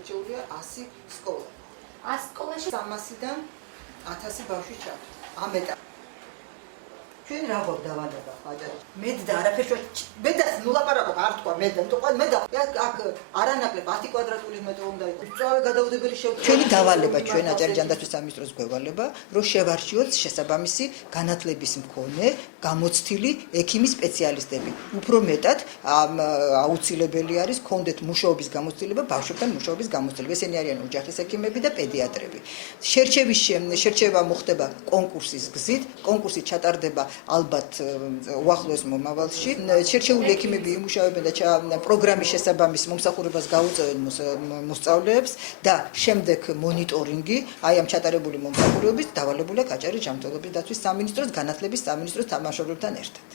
შერჩეულია 100 სკოლა. 100 სკოლაში 300-დან 1000 ბავშვი ჩავთ. ამ ეტაპზე. ჩვენ რა გვაქვს დავალება ხაჯა? მე და არაფერს მე და ნუ ლაპარაკობ არ თქვა მე და აქ არანაკლებ 10 კვადრატული მეტრი უნდა იყოს. სწორად გადაუდებელი შეუძლია. ჩვენი დავალება ჩვენ აჭარის ჯანდაცვის სამინისტროს გვევალება, რომ შევარჩიოთ შესაბამისი განათლების მქონე, გამოცდილი ექიმის სპეციალისტები. უფრო მეტად აუცილებელი არის გქონდეთ მუშაობის გამოცდილება, ბავშვებთან მუშაობის გამოცდილება. ესენი არიან ოჯახის ექიმები და პედიატრები. შერჩევა მოხდება კონკურსის გზით, კონკურსი ჩატარდება ალბათ უახლოეს მომავალში. შერჩეული ექიმები იმუშავებენ და პროგრამის შესაბამის მომსახურებას გაუწევენ მოსწავლეებს და შემდეგ მონიტორინგი აი ამ ჩატარებული მომსახურების დავალებულია აჭარის ჯანმრთელობის დაცვის სამინისტროს, განათლების სამინისტროს თანამშრომლებთან ერთად.